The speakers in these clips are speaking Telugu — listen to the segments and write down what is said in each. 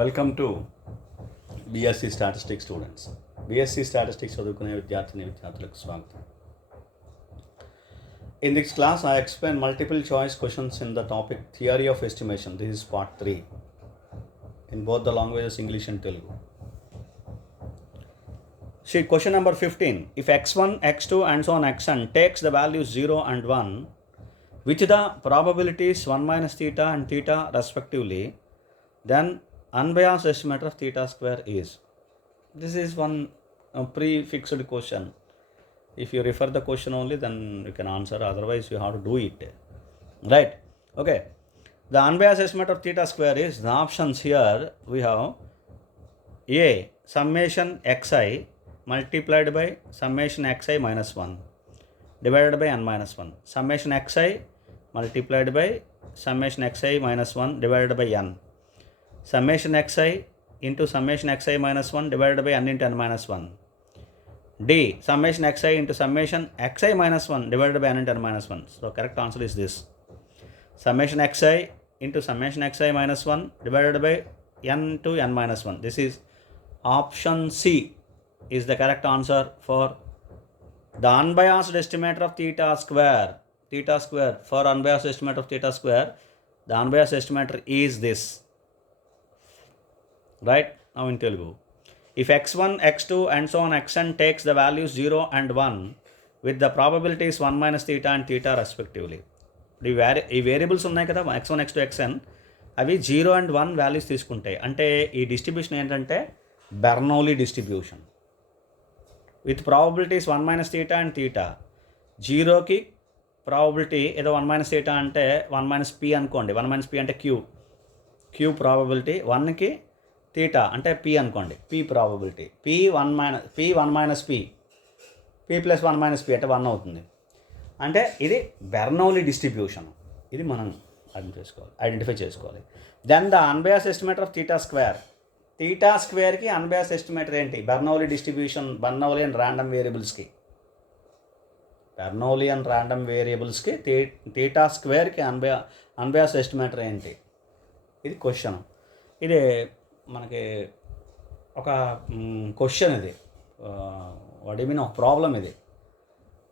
Welcome to BSc statistics students. BSc statistics చదువుకునే విద్యార్థులకు స్వాగతం. In this class, I explain multiple choice questions in the topic Theory of Estimation. This is Part-3 in both the languages English and Telugu. See, question number 15. If x1, x2 and so on xn takes the values 0 and 1, which the probabilities 1 minus theta and theta respectively, then unbiased estimate of theta square is. This is one prefixed question. If you refer the question only, then you can answer. Otherwise, you have to do it. Right? Okay. The unbiased estimate of theta square is, the options here we have A, summation xi multiplied by summation xi minus 1 divided by n minus 1. Summation xi multiplied by summation xi minus 1 divided by n. Summation xi into summation xi minus 1 divided by n into n minus 1. D, summation xi into summation xi minus 1 divided by n into n minus 1. So correct answer is this. Summation xi into summation xi minus 1 divided by n to n minus 1. This is option C is the correct answer for the unbiased estimator of theta square. Theta square, for unbiased estimate of theta square, the unbiased estimator is this. Right? Now in Telugu. If x1, x2 and so on xn takes the values 0 and 1 with the probabilities 1 minus theta and theta respectively. ఈ వేరియబుల్స్ ఉన్నాయి కదా, x1, x2, xn, అవి 0 and 1 వాల్యూస్ తీసుకుంటాయి. అంటే ఈ డిస్ట్రిబ్యూషన్ ఏంటంటే Bernoulli distribution with probabilities 1 minus theta and theta. జీరోకి ప్రాబబిలిటీ ఏదో 1 మైనస్ థీటా అంటే 1 మైనస్ పీ అనుకోండి. 1 మైనస్ పీ అంటే క్యూ ప్రాబబిలిటీ. 1కి థీటా అంటే పీ అనుకోండి, P probability. P one minus P plus 1 minus P అంటే 1 అవుతుంది. అంటే ఇది బెర్నౌలీ డిస్ట్రిబ్యూషన్. ఇది మనం ఐడెంటిఫై చేసుకోవాలి. Then the unbias estimator of theta square. Theta స్క్వేర్కి అన్బయాస్ ఎస్టిమేటర్ ఏంటి? బెర్నౌలీ డిస్ట్రిబ్యూషన్, బెర్నౌలియన్ ర్యాండమ్ వేరియబుల్స్కి. బెర్నౌలియన్ ర్యాండమ్ వేరియబుల్స్కి థీటా స్క్వేర్కి అన్బయాస్ ఎస్టిమేటర్ ఏంటి? ఇది క్వశ్చన్. ఇది మనకి ఒక క్వశ్చన్. ఇది వాట్ మీన్ ఒక ప్రాబ్లం. ఇది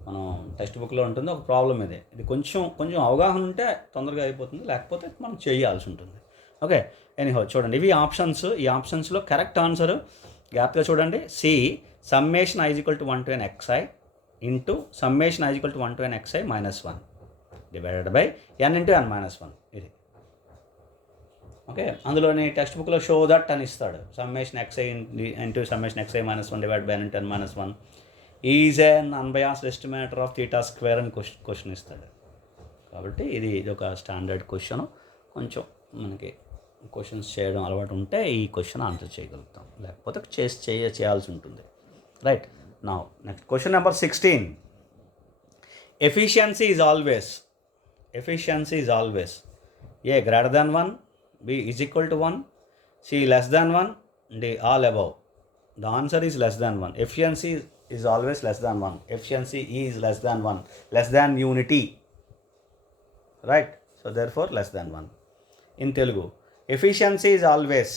మనం టెక్స్ట్ బుక్లో ఉంటుంది ఒక ప్రాబ్లం. ఇది కొంచెం అవగాహన ఉంటే తొందరగా అయిపోతుంది, లేకపోతే మనం చేయాల్సి ఉంటుంది. ఓకే, ఎనీహౌ చూడండి, ఇవి ఆప్షన్స్. ఈ ఆప్షన్స్లో కరెక్ట్ ఆన్సర్ జాగ్రత్తగా చూడండి. C, summation i equal to 1 to n xi into summation i equal to 1 to n xi minus 1 divided by n into n minus 1. ఇది ఓకే. అందులోని టెక్స్ట్ బుక్లో షో దట్ అని ఇస్తాడు. Summation xi into summation xi minus 1 divide by n into n minus 1 is an unbiased estimator of theta square అని క్వశ్చన్ ఇస్తాడు. కాబట్టి ఇది ఒక స్టాండర్డ్ క్వశ్చన్. కొంచెం మనకి క్వశ్చన్స్ చేయడం అలవాటు ఉంటే ఈ క్వశ్చన్ ఆన్సర్ చేయగలుగుతాం, లేకపోతే చేయాల్సి ఉంటుంది. Right. Now next question number 16. Efficiency is always a greater than 1, B is equal to 1, C less than 1, D all above. The answer is less than 1. Efficiency is always less than 1. Efficiency is less than 1. Less than unity. Right? So therefore less than 1. In Telugu, efficiency is always.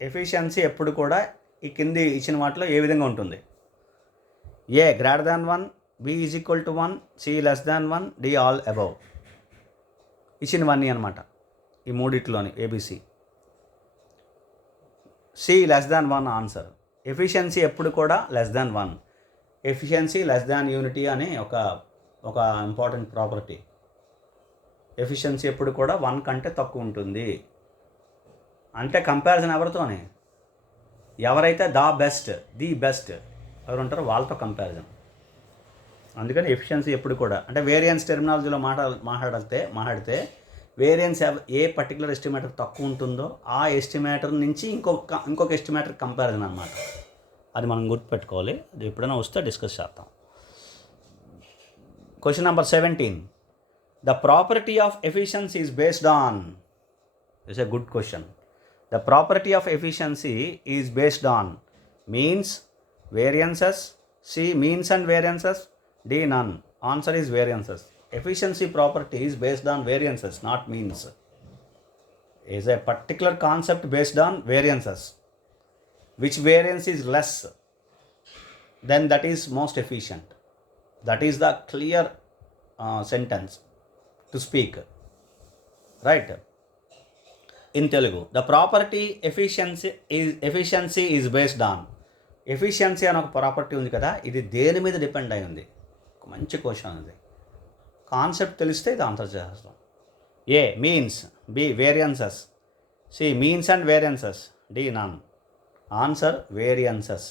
Efficiency ఎప్పుడు కూడా ఈ కింది ఇచ్చిన వాటిలో ఏ విధంగా ఉంటుంది? A greater than 1, B is equal to 1, C less than 1, D all above. ఇచ్చినవన్నీ అనమాట ఈ మూడిట్లోని ABC. C less than 1 answer. Efficiency ఎప్పుడు కూడా less than 1. Efficiency less than unity అని ఒక ఇంపార్టెంట్ ప్రాపర్టీ. ఎఫిషియన్సీ ఎప్పుడు కూడా 1 కంటే తక్కువ ఉంటుంది. అంటే కంపారిజన్ ఎవరితోనే? ఎవరైతే ది బెస్ట్ ఎవరు ఉంటారో వాళ్ళతో కంపారిజన్. అందుకని ఎఫిషియన్సీ ఎప్పుడు కూడా అంటే వేరియన్స్ టెర్మినాలజీలో మాట్లాడితే వేరియన్స్ ఏ పర్టికులర్ ఎస్టిమేటర్ తక్కువ ఉంటుందో ఆ ఎస్టిమేటర్ నుంచి ఇంకొక ఎస్టిమేటర్ కంపారిజన్ అనమాట. అది మనం గుర్తుపెట్టుకోవాలి. అది ఎప్పుడైనా వస్తే డిస్కస్ చేద్దాం. Question number 17. The property of efficiency is based on. Its a good question. The property of efficiency is based on means, variances. C means and variances, D none. Answer is variances. Efficiency property is based on variances, not means. is a particular concept based on variances. Which variance is less, then that is most efficient. That is the clear sentence to speak. Right? In Telugu, the property efficiency is based on. Efficiency అని ఒక ప్రాపర్టీ ఉంది కదా, ఇది దేని మీద డిపెండ్ అయి ఉంది? ఒక మంచి క్వశ్చన్ ఉంది. కాన్సెప్ట్ తెలిస్తే ఇది ఆన్సర్ చేస్తాం. A means, B variances, C means and variances, D none. Answer variances.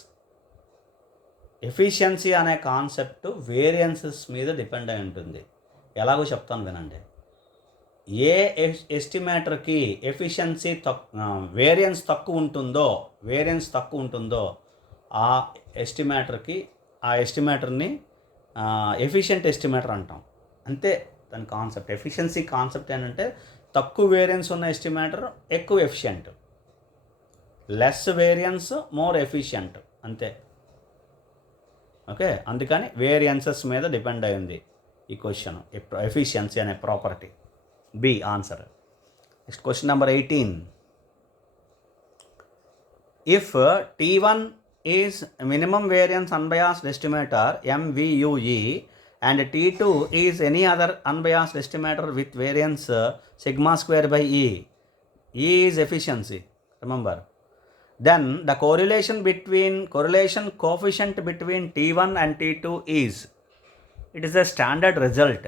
Efficiency అనే కాన్సెప్ట్ వేరియన్సెస్ మీద డిపెండ్ అయి ఉంటుంది. ఎలాగో చెప్తాను వినండి. ఏ ఎస్టిమేటర్కి ఎఫిషియన్సీ వేరియన్స్ తక్కువ ఉంటుందో ఆ ఎస్టిమేటర్ని ఎఫిషియెంట్ ఎస్టిమేటర్ అంటాం. అంతే దాని కాన్సెప్ట్. ఎఫిషియన్సీ కాన్సెప్ట్ ఏంటంటే తక్కువ వేరియన్స్ ఉన్న ఎస్టిమేటర్ ఎక్కువ efficient, less variance more efficient, అంతే. ఓకే, అందుకని వేరియన్సెస్ మీద డిపెండ్ అయి ఉంది ఈ క్వశ్చన్, ఎఫిషియన్సీ అనే property. B answer. Next question number 18. If T1 is minimum variance unbiased estimator MVUE and T2 is any other unbiased estimator with variance sigma square by E is efficiency, remember, then the correlation coefficient between T1 and T2 is, it is a standard result,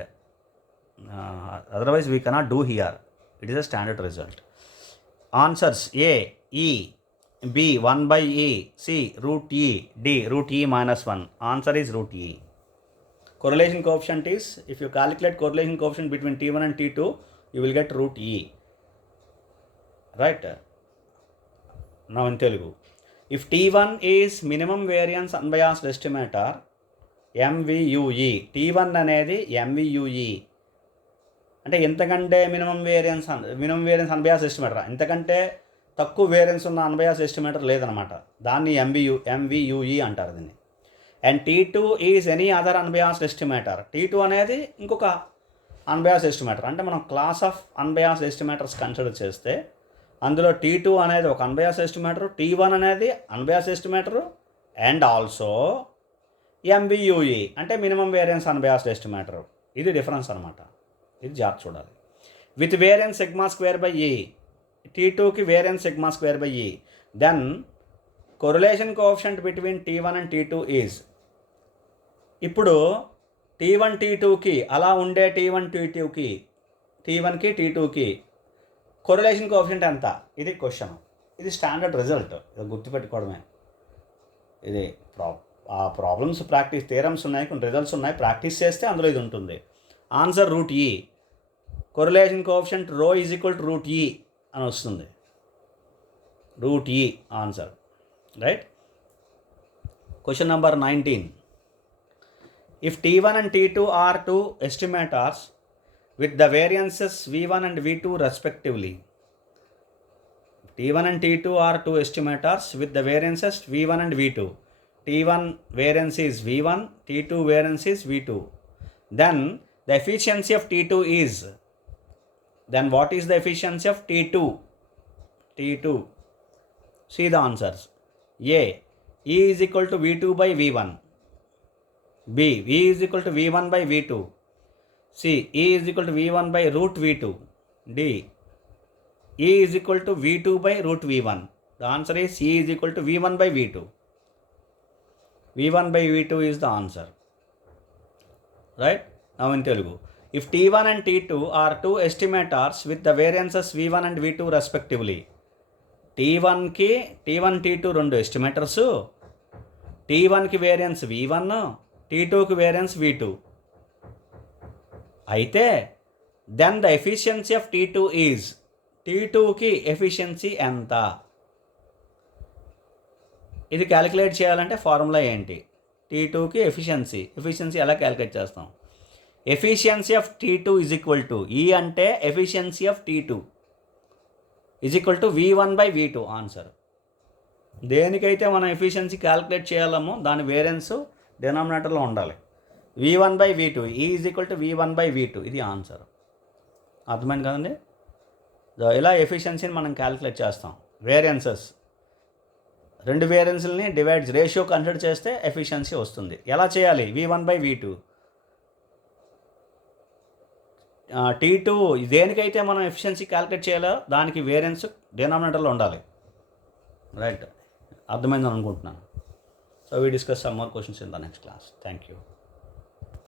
otherwise we cannot do here. It is a standard result. Answers: A E, B 1 by E, C root E, D root E minus 1. Answer is root E. Correlation coefficient is, if you calculate correlation coefficient between T1 and T2, you will get root E. Right? Now in Telugu, if T1 is minimum variance unbiased estimator MVUE, T1 అనేది MVUE అంటే ఎంతకంటే మినిమం వేరియన్స్ అన్బయాస్ ఎస్టిమేటర్, ఎంతకంటే తక్కువ వేరియన్స్ ఉన్న అన్బయాస్ ఎస్టిమేటర్ లేదనమాట. దాన్ని MVUE అంటారు దీన్ని. And T2 is any other unbiased estimator. T2 అనేది ఇంకొక అన్బయాస్ ఎస్టిమేటర్. అంటే మనం class of unbias estimators consider చేస్తే అందులో T2 అనేది ఒక అన్బయాస్ ఎస్టిమేటర్, T1 అనేది unbias estimator, and also MVUE అంటే మినిమం వేరియన్స్ అన్బయాస్డ్ ఎస్టిమేటర్. ఇది డిఫరెన్స్ అనమాట. ఇది జాగ్రత్త చూడాలి. With variance sigma square by E, T2కి variance sigma square by E, then correlation coefficient between T1 and T2 is. ఇప్పుడు T1 T2కి అలా ఉండే T1కి T2కి కొరిలేషన్ కోఎఫిషియంట్ ఎంత? ఇది క్వశ్చన్. ఇది స్టాండర్డ్ రిజల్ట్, ఇది గుర్తుపెట్టుకోవడమే. ఇది ఆ ప్రాబ్లమ్స్ ప్రాక్టీస్, థియరమ్స్ ఉన్నాయి, కొన్ని రిజల్ట్స్ ఉన్నాయి, ప్రాక్టీస్ చేస్తే అందులో ఇది ఉంటుంది. Answer root E. Correlation coefficient rho is equal to root E అని వస్తుంది. Root E answer. Right? Question number 19. If T1 and T2 are two estimators with the variances V1 and V2 respectively. T1 and T2 are two estimators with the variances V1 and V2. T1 variance is V1, T2 variance is V2. Then the efficiency of T2 is, then what is the efficiency of T2? See the answers. A, E is equal to V2 by V1. B, V is equal to V1 by V2. C, E is equal to V1 by root V2. D, E is equal to V2 by root V1. The answer is E is equal to V1 by V2. V1 by V2 is the answer. Right? Now in Telugu, if T1 and T2 are two estimators with the variances V1 and V2 respectively. T1, T2 రెండు estimators, T1కి variance V1, T2కి variance V2 అయితే, then the efficiency of T2 is, T2కి ఎఫిషియన్సీ ఎంత? ఇది క్యాలిక్యులేట్ చేయాలంటే ఫార్ములా ఏంటి? T2కి ఎఫిషియన్సీ ఎలా క్యాలిక్యులేట్ చేస్తాం? Efficiency of T2 is equal to, E అంటే efficiency of T2 is equal to V1 by V2. Answer. దేనికైతే మనం ఎఫిషియన్సీ క్యాలిక్యులేట్ చేయాలమో దాని వేరియన్స్ డినామినేటర్లో ఉండాలి. V1 by V2, E is equal to V1 by V2. ఇది ఆన్సర్. అర్థమైంది కదండి? ఇలా ఎఫిషియన్సీని మనం క్యాలిక్యులేట్ చేస్తాం. వేరియన్సెస్, రెండు వేరియన్స్ని రేషియో కన్సిడర్ చేస్తే ఎఫిషియన్సీ వస్తుంది. ఎలా చేయాలి? V1/V2. T2 దేనికైతే మనం ఎఫిషియన్సీ క్యాలిక్యులేట్ చేయాలో దానికి వేరియన్స్ డినామినేటర్లో ఉండాలి. రైట్, అర్థమైందని అనుకుంటున్నాను. So we discuss some more questions in the next class. Thank you.